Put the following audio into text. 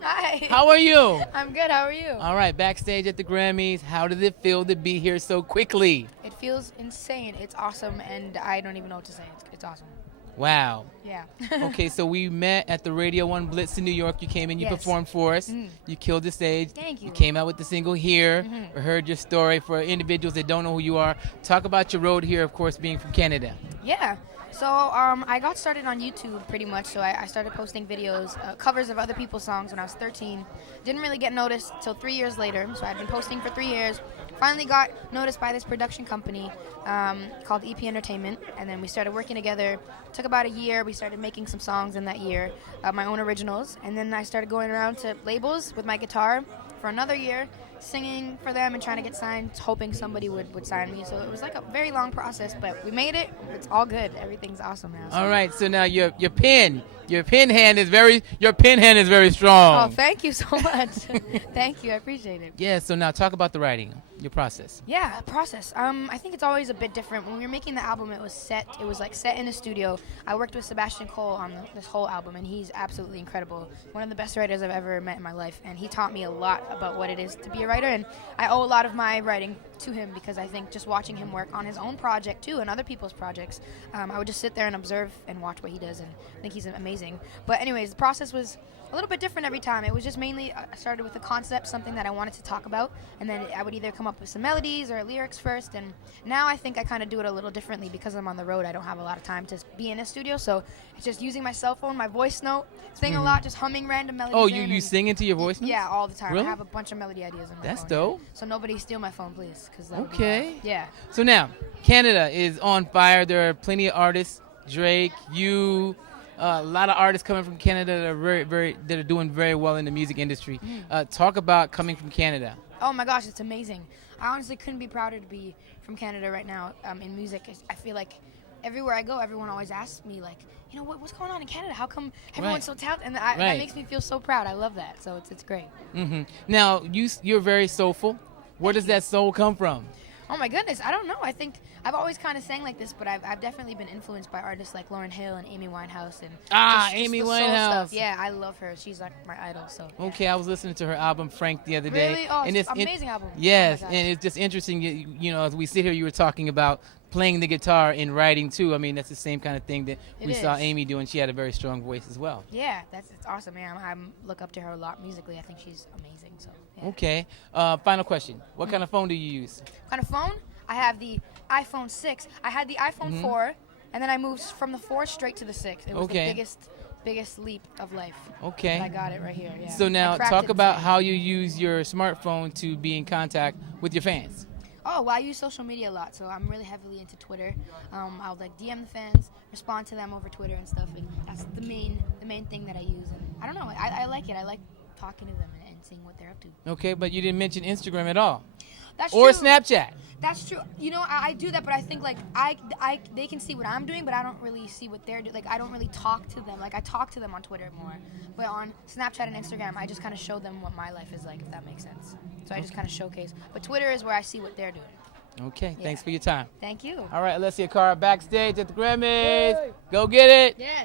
Hi. How are you? I'm good. How are you? All right, backstage at the Grammys. How did it feel to be here so quickly? It feels insane. It's awesome, and I don't even know what to say. It's awesome. Wow. Yeah. Okay, so we met at the Radio 1 Blitz in New York. You came in, you Yes. performed for us. You killed the stage. Thank you. You came out with the single Here. We heard your story. For individuals that don't know who you are, talk about your road here, of course, being from Canada. Yeah. So I got started on YouTube pretty much. So I started posting videos, covers of other people's songs when I was 13. Didn't really get noticed till 3 years later. So I'd been posting for 3 years. Finally got noticed by this production company called EP Entertainment, and then we started working together. Took about a year. We started making some songs in that year, my own originals, and then I started going around to labels with my guitar for another year, singing for them and trying to get signed, hoping somebody would sign me. So it was like a very long process, but we made it. It's all good. Everything's awesome now. So. All right, so now your pen hand is very strong. Oh, thank you so much. Thank you. I appreciate it. Yeah, so now talk about the writing, your process. Yeah, process. I think it's always a bit different. When we were making the album, it was set in a studio. I worked with Sebastian Cole on this whole album, and he's absolutely incredible. One of the best writers I've ever met in my life, and he taught me a lot about what it is to be a writer, and I owe a lot of my writing to him because I think just watching him work on his own project too and other people's projects, I would just sit there and observe and watch what he does, and I think he's amazing. But anyways, the process was a little bit different every time. It was just mainly, I started with a concept, something that I wanted to talk about, and then I would either come up with some melodies or lyrics first, and now I think I kind of do it a little differently because I'm on the road. I don't have a lot of time to be in a studio, so it's just using my cell phone, my voice note, sing a lot, just humming random melodies. Oh, you sing into your voice notes? Yeah, all the time. Really? I have a bunch of melody ideas on my phone. That's dope. So nobody steal my phone, please. Okay. Yeah. So now, Canada is on fire. There are plenty of artists, Drake, you, a lot of artists coming from Canada that are that are doing very well in the music industry. Talk about coming from Canada. Oh my gosh, it's amazing. I honestly couldn't be prouder to be from Canada right now in music. I feel like everywhere I go, everyone always asks me, like, you know, what's going on in Canada? How come everyone's so talented? And that makes me feel so proud. I love that. So it's great. Now, you're very soulful. Where does that soul come from? Oh my goodness, I don't know. I think I've always kind of sang like this, but I've definitely been influenced by artists like Lauryn Hill and Amy Winehouse and Amy the soul Winehouse. stuff. Yeah, I love her. She's like my idol. So yeah. Okay, I was listening to her album Frank the other day. Really? Oh, and it's an amazing album. Yes, Oh my and it's just interesting. You know, as we sit here, you were talking about playing the guitar and writing too. I mean, that's the same kind of thing that we saw Amy do, and she had a very strong voice as well. Yeah, it's awesome, man. I look up to her a lot musically. I think she's amazing. So yeah. Okay. Final question. What kind of phone do you use? What kind of phone? I have the iPhone 6. I had the iPhone 4, and then I moved from the 4 straight to the 6. It was the biggest leap of life. Okay. But I got it right here. Yeah. So now talk about how you use your smartphone to be in contact with your fans. Oh, well, I use social media a lot, so I'm really heavily into Twitter. I'll like DM the fans, respond to them over Twitter and stuff. And that's the main thing that I use. And I don't know, I like it. I like talking to them and seeing what they're up to. Okay, but you didn't mention Instagram at all. That's or true. Snapchat. That's true. You know, I do that, but I think like they can see what I'm doing, but I don't really see what they're doing. Like I don't really talk to them. Like I talk to them on Twitter more, but on Snapchat and Instagram, I just kind of show them what my life is like, if that makes sense. So I just kind of showcase. But Twitter is where I see what they're doing. Okay, thanks for your time. Thank you. All right, Alesia, Cara backstage at the Grammys. Go get it. Yes.